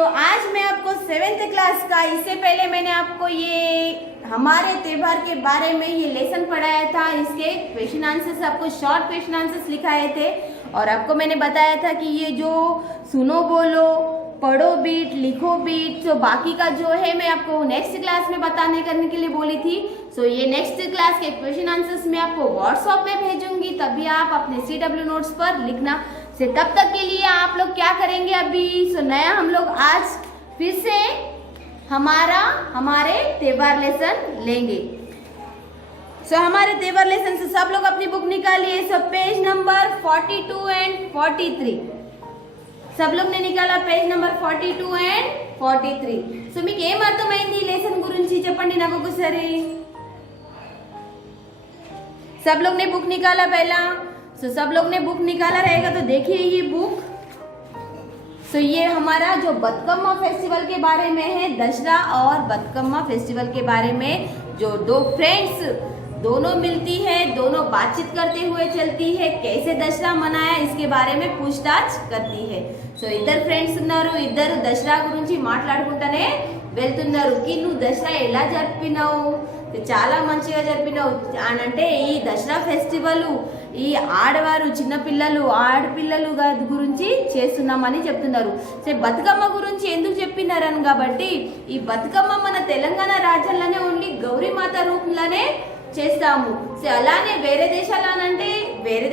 आज मैं आपको 7th क्लास का, इससे पहले मैंने आपको ये हमारे त्योहार के बारे में ये लेसन पढ़ाया था। इसके क्वेश्चन आंसर्स, आपको शॉर्ट क्वेश्चन आंसर्स लिखाए थे और आपको मैंने बताया था कि ये जो सुनो बोलो, पढ़ो बीट, लिखो बीट, तो बाकी का जो है मैं आपको नेक्स्ट क्लास में बताने करने के लिए बोली थी। ये नेक्स्ट क्लास के क्वेश्चन आंसर्स मैं आपको व्हाट्सएप पे भेजूंगी, तभी आप अपने CW नोट्स पर लिखना। तब तक के लिए आप लोग क्या करेंगे अभी? नया हम लोग आज फिर से हमारे त्योहार लेसन लेंगे। हमारे त्योहार लेसन से सब लोग अपनी बुक निकालिए। पेज नंबर 42 एंड 43 सब लोग ने निकाला, पेज नंबर 42 एंड 43। మీకు ఏం అర్థమైంది ఈ लेसन గురించి చెప్పండి నాకు ఒకసారి। सब लोग ने बुक निकाला पहला। सब लोग ने बुक निकाला रहेगा, तो देखिए ये बुक। ये हमारा जो बतकम्मा फेस्टिवल के बारे में है, दशहरा और बतकम्मा फेस्टिवल के बारे में, जो दो फ्रेंड्स दोनों मिलती है, दोनों बातचीत करते हुए चलती है, कैसे दशहरा मनाया इसके बारे में पूछताछ करती है। इద్దరు ఫ్రెండ్స్ ఉన్నారు, ఇద్దరు దసరా గురించి మాట్లాడుకుంటానే వెళ్తున్నారు కి నువ్వు దసరా ఎలా జరిపినావు, చాలా మంచిగా జరిపినావు అని అంటే ఈ దసరా ఫెస్టివల్ ఈ ఆడవారు, చిన్నపిల్లలు, ఆడపిల్లలు గురించి చేస్తున్నామని చెప్తున్నారు। బతుకమ్మ గురించి ఎందుకు చెప్పినారని కాబట్టి, ఈ బతుకమ్మ మన తెలంగాణ రాజ్యంలోనే ఓన్లీ గౌరీమాత రూపంలోనే చేస్తాము। అలానే వేరే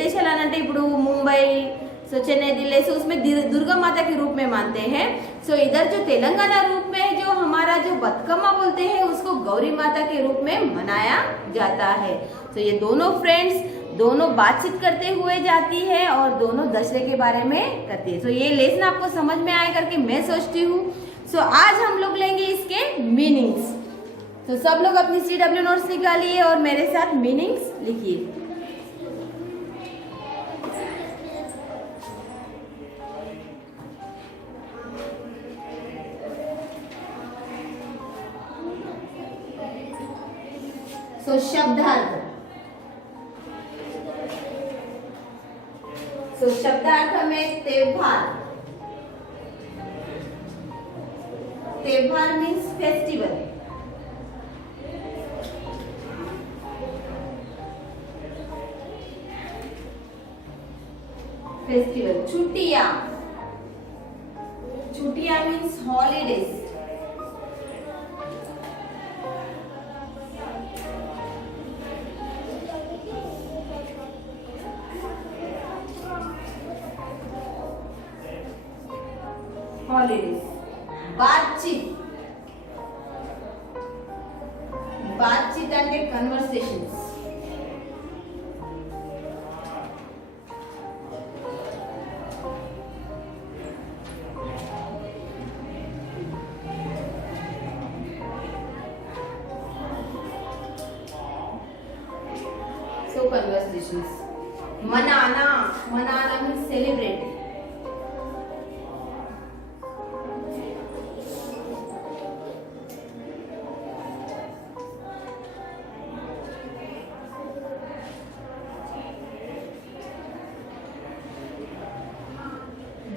దేశాలనంటే ఇప్పుడు ముంబై, चेन्नई, दिल्ली, उसमें दुर्गा माता के रूप में मानते हैं। इधर जो तेलंगाना रूप में जो हमारा जो बतकम्मा बोलते हैं, उसको गौरी माता के रूप में मनाया जाता है। ये दोनों फ्रेंड्स दोनों बातचीत करते हुए जाती है और दोनों दशहरे के बारे में करती है। ये लेसन आपको समझ में आया करके मैं सोचती हूँ। आज हम लोग लेंगे इसके मीनिंग्स। सब लोग अपनी CW नोट्स निकालिए और मेरे साथ मीनिंग्स लिखिए। शब्दार्थ। शब्दार्थ में त्योहार। त्योहार मीन्स फेस्टिवल। फेस्टिवल। छुट्टियां। छुट्टियां मीन्स हॉलीडेज। हॉलीडेज। बातचीत। बातचीत అంటే कन्वर्सेशंस। कन्वर्सेशंस। मनाना। मनाना मीन्स सेलिब्रेट।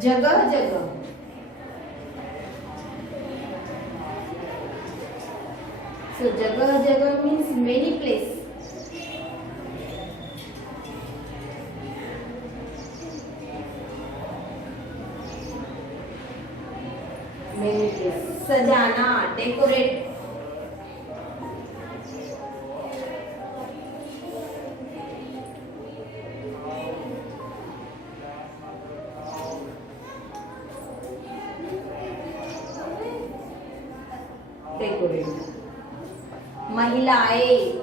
जगह जगह। जगह जगह means many place. Many place. सजाना, डेकोरेट। महिलाएं।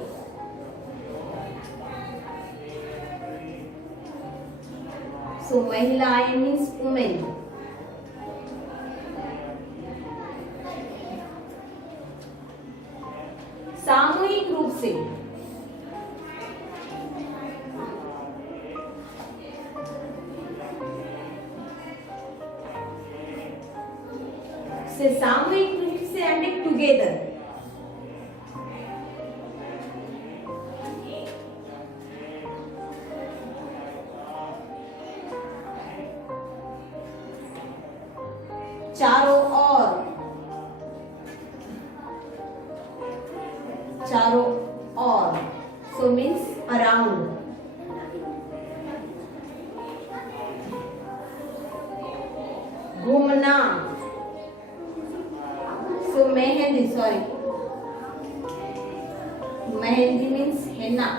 महिलाएं मीन्स वुमेन। सामूहिक रूप से। सामूहिक रूप से एंड टुगेदर। चारों ओर, चारों ओर, सो मीन्स अराउंड। घूमना, so mehndi, sorry, mehndi means henna।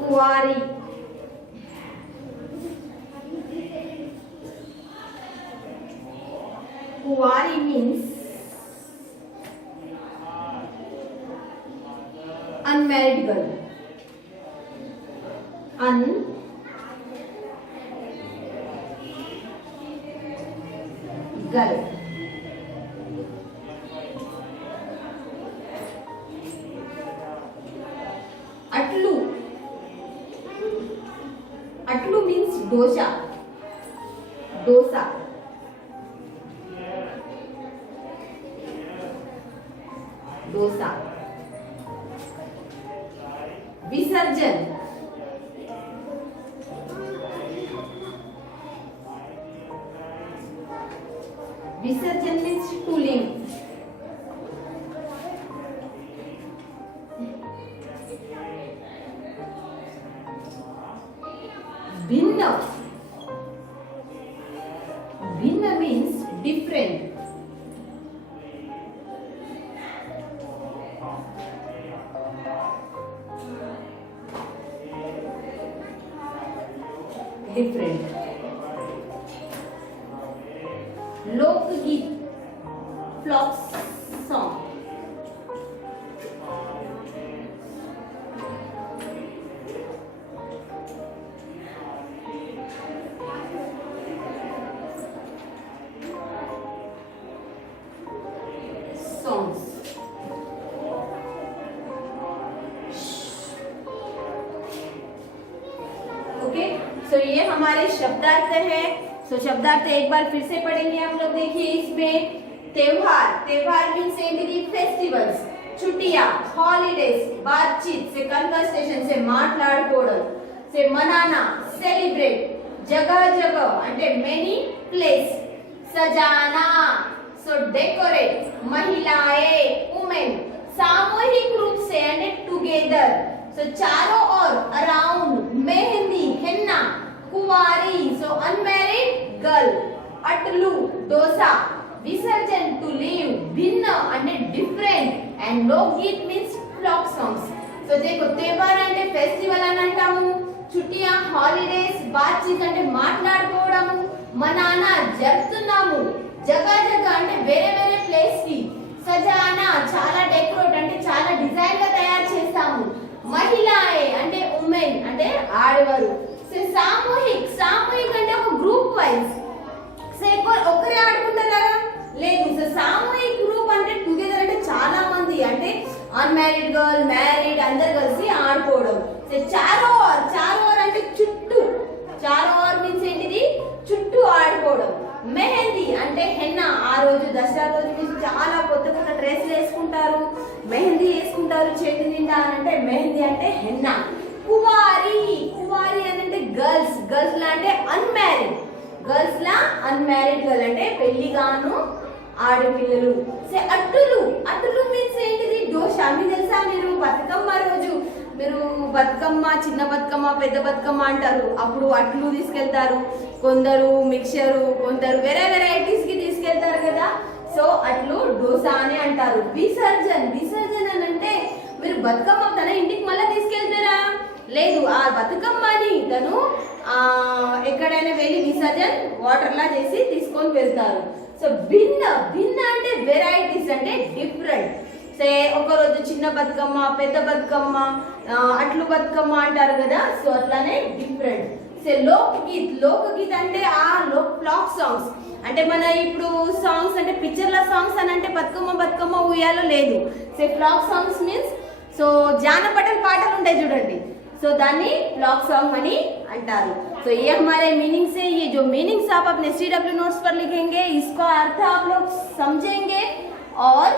कुंवारी, कुंवारी मीन्स अनमैरिड गर्ल, गर्ल। अटलू, अटलू मीन्स डोसा, डोसा। डोसा। विसर्जन, विसर्जन मीन्स टू लीव। भिन्न, भिन्न मीन्स डिफरेंट। डिफरेंट। लोकगीत, folk song. Songs. Okay, so ये हमारे शब्दार्थ है। सो शब्दार्थ एक बार फिर से पढ़ेंगे हम लोग। देखिए इसमें त्योहार, त्योहार मीन्स फेस्टिवल्स, छुट्टियां, हॉलीडेज, बातचीत से कन्वर्सेशन से माట్లాడుకోవడం से मनाना, सेलिब्रेट, जगह जगह అంటే मेनी प्लेस, सजाना सो डेकोरेट, महिलाएं वुमेन, सामूहिक रूप से అంటే टुगेदर, सो चारों ओर, अराउंड, मेहंदी henna, कुंवारी सो अनमैरिड गर्ल, अटलू डोसा, विसर्जन टू लीव, भिन्न అంటే डिफरेंट, एंड लोकगीत मीन्स फ्लॉक सॉन्ग्स। సో देखो त्योहार అంటే ఫెస్టివల్ అని అంటాము, छुट्टियां హాలిడేస్, బాతచీత్ అంటే మాట్లాడుకోవడము, మనానా జరుపుతున్నాము, జగह జగह అంటే వేరే వేరే ప్లేస్ కి, సజానా చాలా డెకరేట్ అంటే చాలా డిజైన్ గా తయారు చేస్తాము, మహిళాయే అంటే ఉమెన్ అంటే ఆడవారు, సో సామూహిక్, సామూహిక్ అంటే ఒక గ్రూప్ వైస్, సో ఒకరే ఆడుకుంటారా లేదు, సో సామూహిక్ గ్రూప్ అంటే టుగెదర్ అంటే చాలా మంది అంటే అన్మ్యారీడ్ గర్ల్, మ్యారీడ్ అందరు కలిసి ఆడుకోవడం, సో చారో ఓర్, చారో ఓర్ అంటే చుట్టూ, చారో ఓర్ మీన్స్ ఏంటిది చుట్టూ ఆడుకోవడం, మెహందీ అంటే హెన్నా, ఆ రోజు దసరా రోజు మీరు చాలా కొత్త కొత్త డ్రెస్లు వేసుకుంటారు, మెహందీ వేసుకుంటారు చేతి నిండా అంటే మెహందీ అంటే హెన్నా, కువారి, కువారి అంటే గర్ల్స్, గర్ల్స్ లా అంటే అన్మ్యారీడ్, గర్ల్స్ లా అన్మ్యారీడ్ గర్ల్ అంటే పెళ్లిగాను ఆడపిల్లలు, సే అట్టులు, అట్టులు మీన్స్ ఏంటిది డోషా, మీకు తెలుసా మీరు బతుకమ్మ రోజు మీరు బతుకమ్మ, చిన్న బతుకమ్మ, పెద్ద బతుకమ్మ అంటారు, అప్పుడు అట్లు తీసుకెళ్తారు, కొందరు మిక్చరు, కొందరు వేరే వెరైటీస్ కి తీసుకెళ్తారు కదా, సో అట్లు డోసా అని అంటారు. విసర్జన్, విసర్జన్ అని అంటే మీరు బతుకమ్మ తన ఇంటికి మళ్ళీ తీసుకెళ్తారా లేదు, ఆ బతుకమ్మని తను ఎక్కడైనా వెళ్ళి విసర్జన్ వాటర్ లా చేసి తీసుకొని వెళ్తారు. సో భిన్న, భిన్న అంటే వెరైటీస్ అంటే డిఫరెంట్, సే ఒక రోజు చిన్న బతుకమ్మ, పెద్ద బతుకమ్మ, అట్లు బతుకమ్మ అంటారు కదా, సో అట్లానే డిఫరెంట్. సే లోకగీత్, లోకగీత్ అంటే ఆ ఫ్లాక్ సాంగ్స్ అంటే మన ఇప్పుడు సాంగ్స్ అంటే పిక్చర్ల సాంగ్స్ అని అంటే బతుకమ్మ బతుకమ్మ ఉయ్యాలో లేదు, సే ఫ్లాక్ సాంగ్స్ మీన్స్ సో జానపద పాటలు ఉంటాయి చూడండి, సో దాన్ని फ्लॉक सॉन्ग అని అంటారు. तो ये हमारे मीनिंग्स है, ये जो मीनिंग्स आप अपने CW नोट्स पर लिखेंगे, इसका अर्थ आप लोग समझेंगे और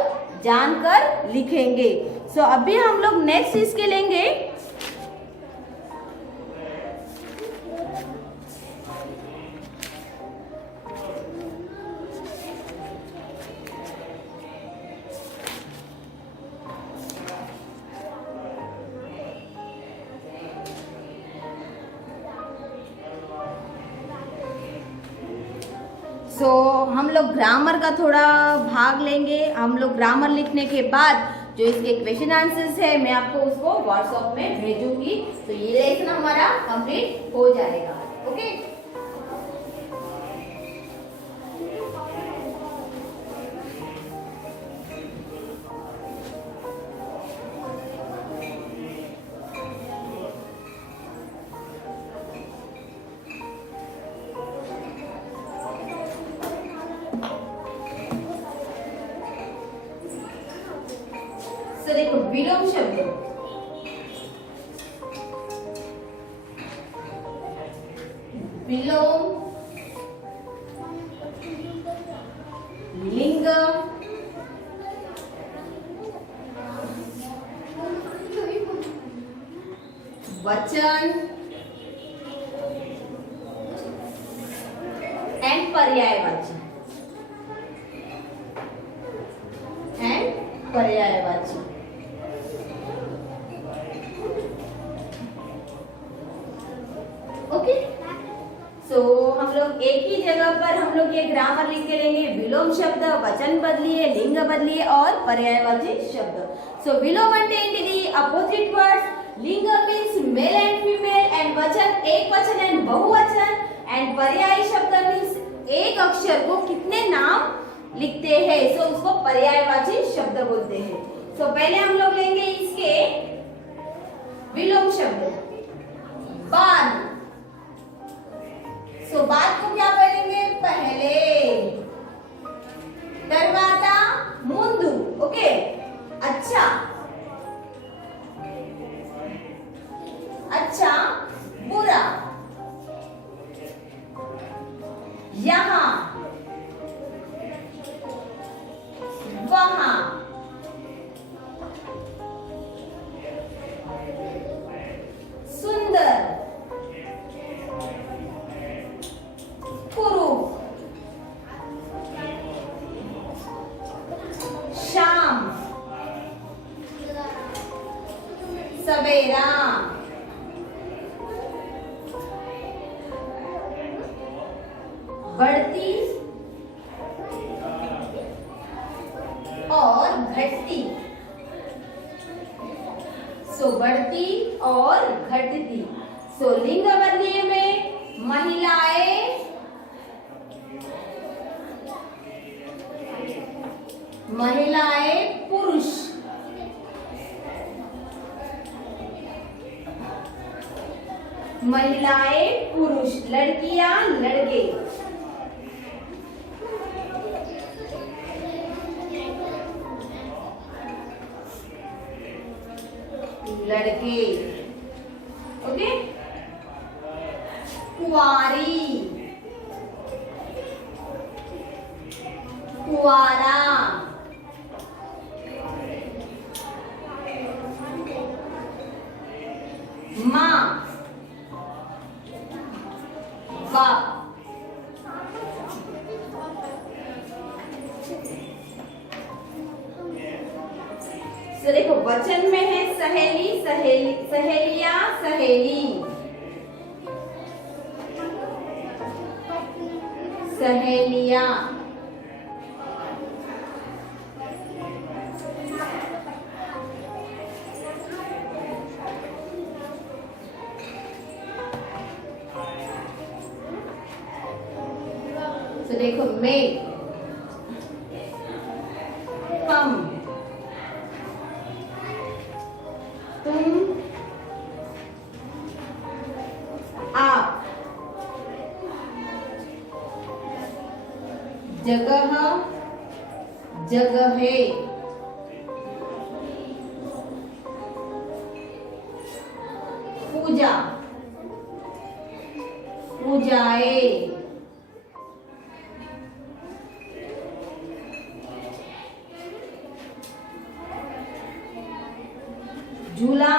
जानकर लिखेंगे. सो अभी हम लोग नेक्स्ट इसके लेंगे सो हम लोग ग्रामर का थोड़ा भाग लेंगे। हम लोग ग्रामर लिखने के बाद जो इसके क्वेश्चन आंसर्स है मैं आपको उसको व्हाट्सएप में भेजूंगी, तो ये लेसन हमारा कंप्लीट हो जाएगा। ओके, सर देखो विलोम शब्द, विलोम, लिंग, वचन एंड पर्यायवाची, पर्यायवाची। ओके, सो हम लोग एक ही जगह पर हम लोग ये ग्रामर लिख के लेंगे। विलोम शब्द, वचन बदलिए, लिंग बदलिए और पर्यायवाची शब्द। सो विलोम అంటే ఏంటిది? अपोजिट वर्ड्स, लिंग means male and female and वचन एक वचन एंड बहुवचन एंड पर्याय शब्द मीन्स एक अक्षर को कितने नाम लिखते हैं, सो उसको पर्यायवाची शब्द बोलते हैं। सो पहले हम लोग लेंगे इसके विलोम शब्द बाद। सो बाद को क्या पढ़ेंगे? पहले, तरवाता, मुंदु। ओके, अच्छा, अच्छा, बुरा, यहाँ, वहां, सुंदर, कुरूप, शाम, सवेरा, बढ़ती और घटती। सो बढ़ती और घटती। सो लिंग बदलिए में महिलाएं, महिलाएं पुरुष, महिलाएं पुरुष, लड़कियां लड़के, लड़के। ओके, कुंवारी, कुंवारा, माँ, बाप, तो देखो वचन में है सहेली, सहेली, सहेलियां, सहेली, सहेलियां। तो देखो मैं, हम, तुम, आप, जगह, जगह, पूजा, पूजाए, झूला,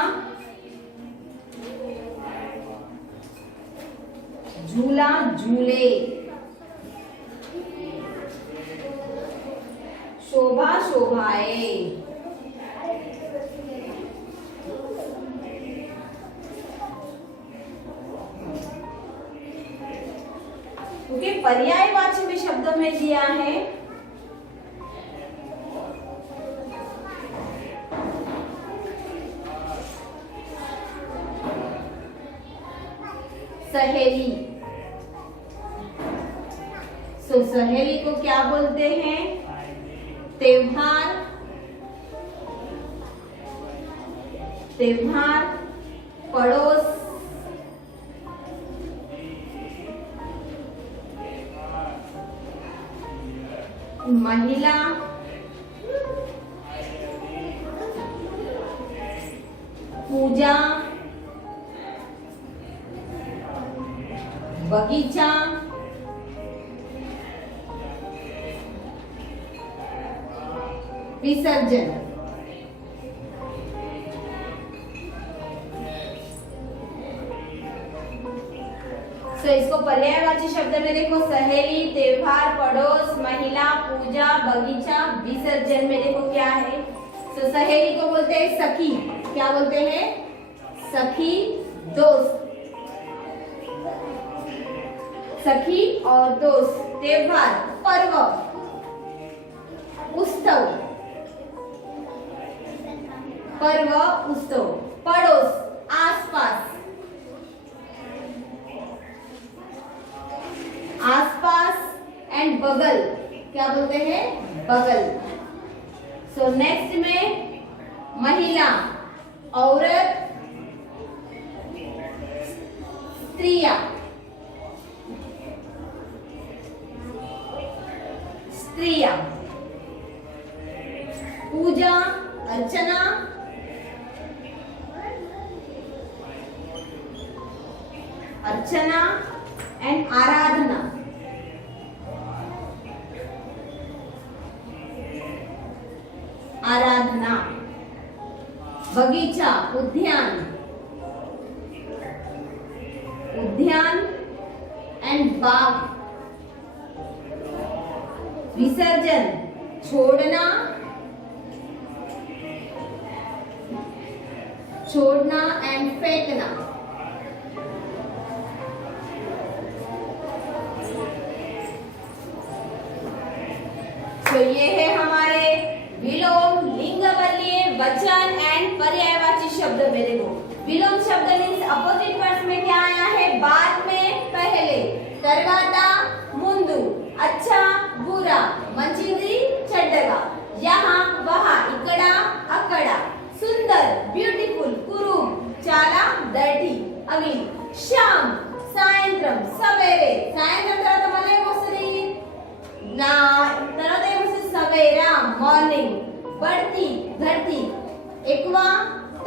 झूला, झूले, शोभा, शोभाए। ओके, पर्यायवाची भी शब्दों में दिया है। सहेली, सो सहेली को क्या बोलते हैं? त्योहार, त्योहार, पड़ोस, महिला, पूजा, बगीचा, विसर्जन। तो इसको पर्यायवाची शब्द में देखो, सहेली, त्योहार, पड़ोस, महिला, पूजा, बगीचा, विसर्जन में देखो क्या है। तो सहेली को बोलते हैं सखी, क्या बोलते हैं? सखी, दोस्त, सखी और दोस्त। त्योहार, पर्व, उत्सव, पर्व, उत्सव। पड़ोस, आसपास, आसपास। एंड बगल, क्या बोलते हैं? बगल। सो नेक्स्ट में महिला, औरत, स्त्रियां, स्त्रियां। पूजा, अर्चना, अर्चना एंड आराधना। आराधना। बगीचा, उद्यान, उद्यान एंड बाग। विसर्जन, छोड़ना, छोड़ना एंड फेंकना। तो ये है हमारे विलोम, लिंग बदलिए, वचन एंड पर्यायवाची शब्द में। देखो विलोम शब्द मीन्स अपोजिट वर्ड्स में क्या आया है? बाद में, पहले, तरवाता, मुंदु, अच्छा, बुरा, मंचिदी, చెడ్డగా, यहाँ, वहाँ, ఇక్కడ, అక్కడ, सुंदर, ब्यूटीफुल, कुरूप, చాలా, డర్టీ, అవి, शाम, సాయంత్రం, సవేరే, సాయంత్రం తర్వాత మళ్ళీ ఏమొస్తుంది? నా తర్వాత ఏమొస్తుంది? सवेरा, मॉर्निंग, बढ़ती, घटती, एकवा,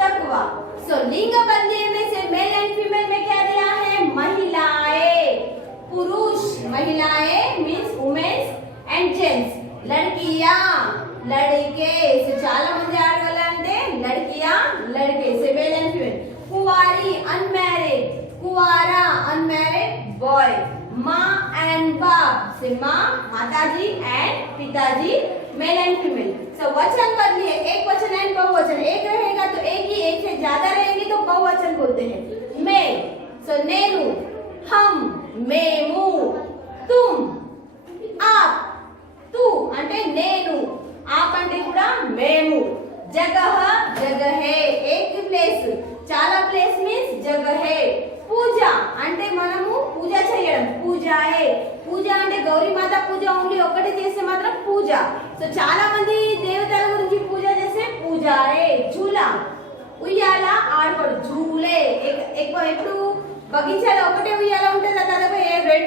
तकवा। सो लिंग बदलिए में से मेल एंड फीमेल में क्या दिया है? महिलाएं, पुरुष, महिलाएं मीन्स वुमेन्स एंड जेंट्स, लड़कियां, लड़के। सो చాలా మంది ఆడవాళ్ళు అంటే लड़कियां, लड़के। से मेल एंड फीमेल। कुंवारी, अनमैरिड, कुंवारा, अनमैरिड बॉय। माँ एंड बाप, से माँ, माताजी एंड पिताजी, मेल एंड फीमेल। सो वचन बदलिए, एक वचन एंड बहुवचन। एक रहेगा तो एक ही, एक से ज्यादा रहेंगे तो बहुवचन बोलते हैं। मैं, सो नेनु, हम, మేము, तुम, आप, तू అంటే నేను, आप అంటే కూడా మేము। जगह, जगहे, एक प्लेस, చాలా ప్లేస్ మీన్స్ జగహే। పూజ అంటే మనము పూజ చేయడం, పూజాయే। పూజ అంటే గౌరీ మాత పూజ ఓన్లీ ఒకటి చేస్తే మాత్రం పూజ। సో చాలా మంది దేవతల గురించి పూజ చేస్తే పూజాయే। झूला, ఉయ్యాల, ఆడపడు, झूले। ఎక్కువ ఎప్పుడు బగీచాలో ఒకటే ఉయ్యాల ఉంటుంది, దాదాపు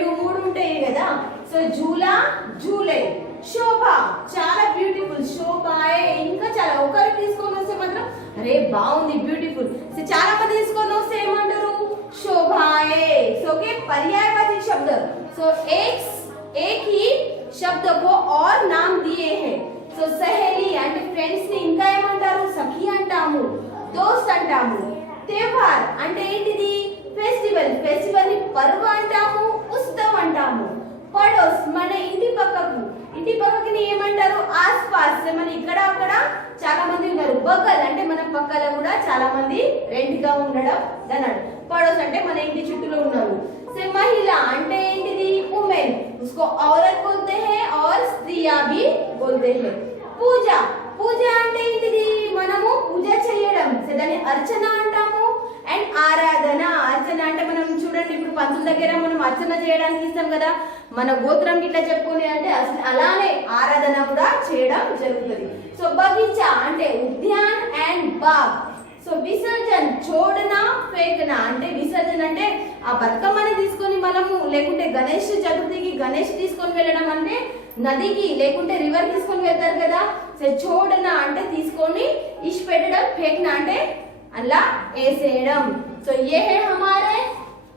2, 3 ఉంటాయి కదా। సో झूला, झूले। శోభ, చాలా బ్యూటిఫుల్, శోభాయే। ఇంకా చాలా, ఒకరు తీసుకొని వస్తే మాత్రం అరే బాగుంది, బ్యూటిఫుల్। సో చాలా మంది తీసుకొని వస్తే ఏమంటారు? शोभाए। सो के पर्यायवाची शब्द। सो एक ही शब्द को और नाम दिए हैं। सो सहेली అంటే ఫ్రెండ్స్ ని ఇంకా ఏమంటారు? సఖి అంటాము, దోస్త్ అంటాము। त्योहार అంటే ఏంటిది? ఫెస్టివల్, ఫెస్టివల్ ని పర్వ అంటాము, ఉత్సవ్ అంటాము। పడోస్ మన ఇంటి పక్కకి ఏమంటారు ఆస్పాస్, మన ఇక్కడ అక్కడ చాలా మంది ఉన్నారు. బగల్ అంటే మన పక్కల కూడా చాలా మంది రెంట్ గా ఉండడం అన్నాడు. పడోస్ అంటే మన ఇంటి చుట్టూలో ఉన్నారు. से महिला అంటే ఏంటిది ఉమెన్, उसको औरत बोलते हैं और स्त्रियां भी बोलते हैं. పూజ అంటే ఏంటిది మనము పూజ చేయడం, దాన్ని అర్చన అంటాము. అండ్ ఆరాధన అంటే మనం చూడండి ఇప్పుడు పంతుల దగ్గర మనం అర్చన చేయడానికి ఇస్తాం కదా, మన గోత్రం ఇట్లా చెప్పుకొని అంటే అలానే ఆరాధన కూడా చేయడం జరుగుతుంది. సో బగీచా అంటే Udyan and bag. So visarjan छोड़ना फेंकना అంటే విసర్జన అంటే ఆ బతుకమ్మని తీసుకొని మనము లేకుంటే గణేష్ చతుర్థికి గణేష్ తీసుకొని వెళ్ళడం అంటే నదికి లేకుంటే రివర్ తీసుకొని వెళ్తారు కదా. సో छोड़ना అంటే తీసుకొని ఇష్ పెట్టడం, फेंकना అంటే అలా వేసేయడం. సో ये है हमारे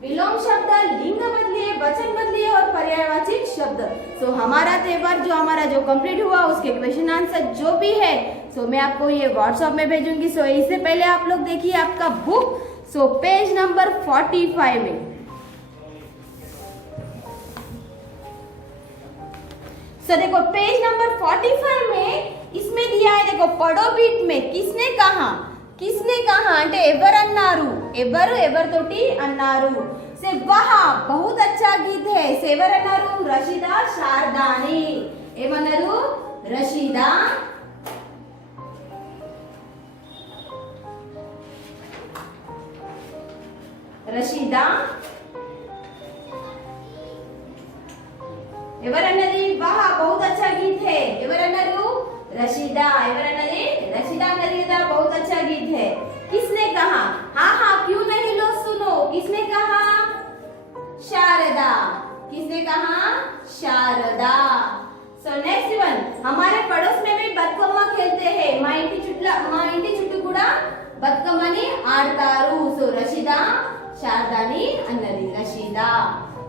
विलोम शब्द, लिंग बदलिए, वचन बदलिए और पर्यायवाची शब्द. सो हमारा त्योहार जो कंप्लीट हुआ उसके क्वेश्चन आंसर जो भी है सो मैं आपको ये व्हाट्सएप में भेजूंगी. सो इससे पहले आप लोग देखिए आपका बुक, सो पेज नंबर 45 में. सो देखो पेज नंबर 45 में इसमें दिया है, देखो पढ़ो बीट में किसने कहा అంటే ఎవరితోటి అన్నారు. से वहा बहुत अच्छा गीत है. से ఎవరన్నారు రషీదా శారదాని. ఏమన్నారు రషీదా ఎవరన్నది వహా बहुत अच्छा गीत है. ఎవరన్నారు रशीदा. ఎవరన్నది रशीदा అన్నది కదా बहुत अच्छा गीत है. किसने कहा हाँ क्यों नहीं लो सुनो. किसने कहा शारदा. सो नेक्स्ट वन, हमारे पड़ोस में भी बतकम्मा खेलते हैं. మా ఇంటి చుట్టూ కూడా బతుకమ్మని ఆడతారు. సో रशीदा शारदानी అన్నది रशीदा.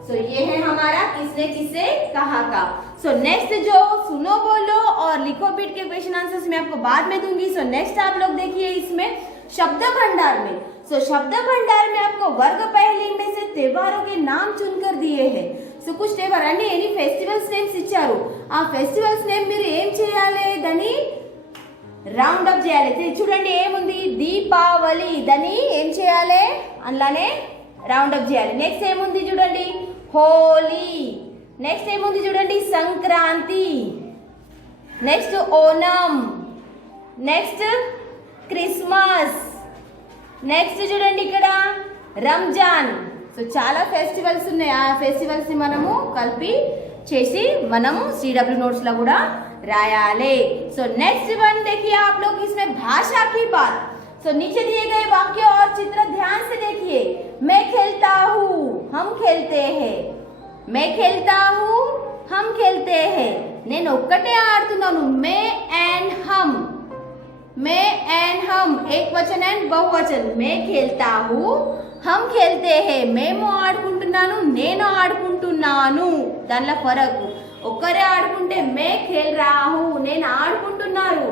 सो ये है हमारा किसने कहा का. सो नेक्स्ट जो सुनो बोलो और लिखो बीट के क्वेश्चन आंसर्स मैं आपको बाद में दूंगी. सो नेक्स्ट आप लोग देखिए इसमें शब्द भंडार में. सो शब्द भंडार में आपको वर्ग पहली में से त्योहारों के नाम चुनकर दिए हैं. సో कुछ त्योहार అన్ని ఎనీ ఫెస్టివల్స్ నేమ్స్ ఇచ్చారు. ఆ ఫెస్టివల్స్ నేమ్ మీరు ఏం చేయాలి, దాన్ని రౌండ్ అప్ చేయాలి. చూడండి ఏముంది దీపావళి, దాన్ని ఏం చేయాలి అలానే రౌండ్ అప్ చేయాలి. నెక్స్ట్ ఏముంది చూడండి హోలీ. నెక్స్ట్ ఏముంది చూడండి Sankranti. Next Onam. Next Christmas. Next చూడండి ఇక్కడ రంజాన్. సో చాలా ఫెస్టివల్స్ ఉన్నాయి. ఆ ఫెస్టివల్స్ ని మనము కలిపి చేసి మనము CW नोट्स ला కూడా रायाले. सो नेक्स्ट वन देखिए आप लोग इसमें भाषा की बात. सो नीचे दिए गए वाक्य और चित्र ध्यान से देखिए. मैं खेलता हूँ, हम खेलते हैं. मैं खेलता हूँ, हम खेलते हैं. నేను ఒక్కటే ఆడుతున్నాను. మే అండ్ హమ్. एक वचन एंड बहुवचन. मैं खेलता हूँ, हम खेलते हैं. మేము ఆడుకుంటున్నాను, నేను ఆడుకుంటున్నాను. దానిలో ఫరక్. ఒక్కరే ఆడుకుంటే మే ఖేల్ రహా హూ, నేను ఆడుకుంటున్నాను.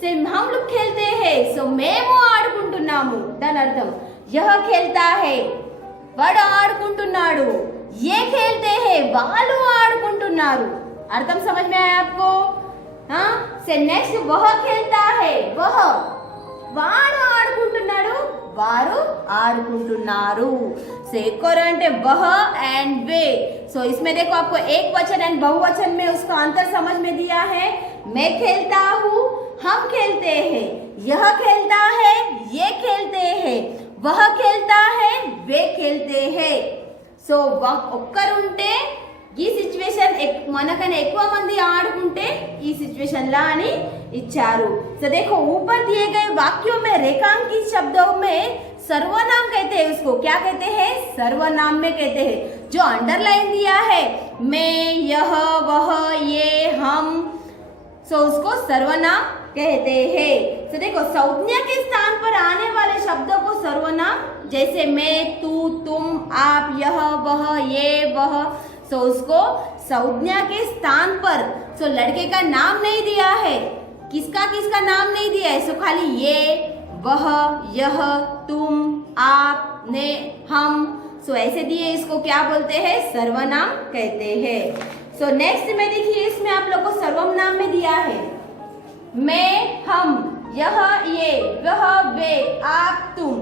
से हम लोग खेलते हैं. सो మేము ఆడుకుంటున్నాము దాని అర్థం. यह खेलता है, వాడు ఆడుకుంటున్నాడు. ये खेलते हैं, వాళ్ళు ఆడుకుంటున్నారు. అర్థం समझ में आया आपको? हाँ. से नेक्स्ट वह खेलता है, వాడు ఆడుకుంటున్నాడు, వారు ఆడుకుంటున్నారు. సో ఎక్కువ అంటే वह एंड वे. सो इसमें देखो आपको एक वचन एंड बहुवचन में उसका अंतर समझ में दिया है. मैं खेलता हूँ, हम खेलते हैं. यह खेलता है, ये खेलते हैं. वह खेलता है, वे खेलते हैं. సో ఒక్కరుంటే ఈ సిచ్యువేషన్ మనకన్నా ఎక్కువ మంది ఆడుకుంటే ఈ సిచ్యువేషన్ లా అని ఇచ్చారు. సో देखो ऊपर दिए गए वाक्यों में रेखांकित शब्दों में सर्वनाम कहते हैं. उसको क्या कहते हैं? सर्वनाम में कहते हैं. जो अंडरलाइन दिया है मैं, यह, वह, ये, हम, सो उसको सर्वनाम कहते हैं. तो देखो संज्ञा के स्थान पर आने वाले शब्दों को सर्वनाम, जैसे मैं, तू, तुम, आप, यह, वह, ये, वह. सो उसको संज्ञा के स्थान पर. सो लड़के का नाम नहीं दिया है, किसका नाम नहीं दिया है. सो खाली ये, वह, यह, तुम, आप, ने, हम. सो ऐसे दिए इसको क्या बोलते हैं, सर्वनाम कहते हैं। सो नेक्स्ट में देखिए, इसमें आप लोग को सर्वनाम में दिया है मैं, हम, यह, ये, वह, वे, आप, तुम।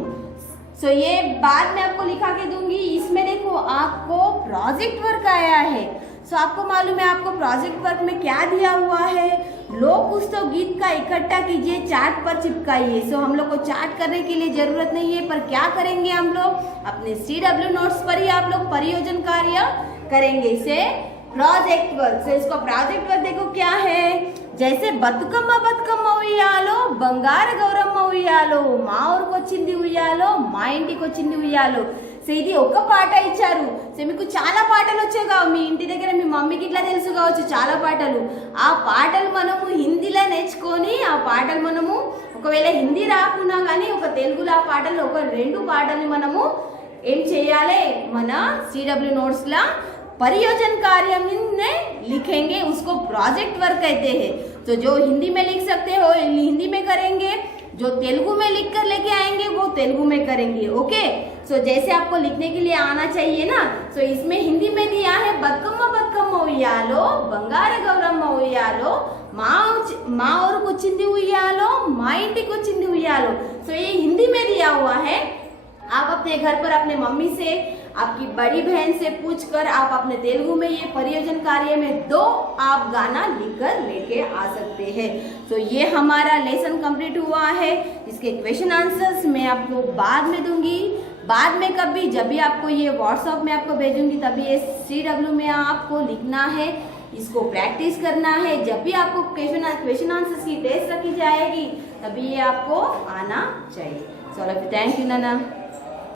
सो ये बाद में आपको लिखा के दूंगी। इसमें देखो आपको प्रोजेक्ट वर्क आया है। सो आपको मालूम है आपको प्रोजेक्ट वर्क में क्या दिया हुआ है, लोक उत्सव गीत का इकट्ठा कीजिए, चार्ट पर चिपकाइए। सो हम लोग को चार्ट करने के लिए जरूरत नहीं है, पर क्या करेंगे हम लोग अपने CW नोट्स पर ही आप लोग परियोजन कार्य करेंगे, इसे प्रोजेक्ट वर्क। सो इसको प्रोजेक्ट वर्क देखो क्या है, जैसे బతుకమ్మ బతుకమ్మ ఉయ్యాలో బంగారు గౌరమ్మ ఉయ్యాలో మా ఊరికి వచ్చింది ఉయ్యాలో మా ఇంటికి వచ్చింది ఉయ్యాలో। సో ఇది ఒక పాట ఇచ్చారు। సో మీకు చాలా పాటలు వచ్చాయి కావు, మీ ఇంటి దగ్గర మీ మమ్మీకి ఇట్లా తెలుసు కావచ్చు చాలా పాటలు। ఆ పాటలు మనము హిందీలో నేర్చుకొని ఆ పాటలు మనము ఒకవేళ హిందీ రాకున్నా కానీ ఒక తెలుగులో ఆ పాటలు ఒక 2 పాటలు మనము ఏం చేయాలి, మన CW నోట్స్లా परियोजन कार्य में लिखेंगे, उसको प्रोजेक्ट वर्क कहते हैं। तो जो हिंदी में लिख सकते हो हिंदी में करेंगे, जो तेलुगु में लिख कर लेके आएंगे वो तेलुगु में करेंगे। ओके, सो जैसे आपको लिखने के लिए आना चाहिए ना। सो इसमें हिंदी में दिया है బతుకమ్మ బతుకమ్మ ఉయ్యాలో బంగారు గౌరమ్మ ఉయ్యాలో మా ఊరికి వచ్చింది ఉయ్యాలో మా ఇంటికి వచ్చింది ఉయ్యాలో। सो ये हिंदी में दिया हुआ है। आप अपने घर पर अपने मम्मी से, आपकी बड़ी बहन से पूछकर आप अपने तेलुगु में ये परियोजन कार्य में 2 आप गाना लिखकर लेके आ सकते हैं। तो ये हमारा लेसन कंप्लीट हुआ है। इसके क्वेश्चन आंसर्स मैं आपको बाद में दूंगी, बाद में कभी जब भी आपको ये व्हाट्सएप में आपको भेजूंगी तभी ये CW में आपको लिखना है, इसको प्रैक्टिस करना है। जब भी आपको क्वेश्चन आंसर्स की टेस्ट रखी जाएगी तभी ये आपको आना चाहिए। चलो, थैंक यू नाना।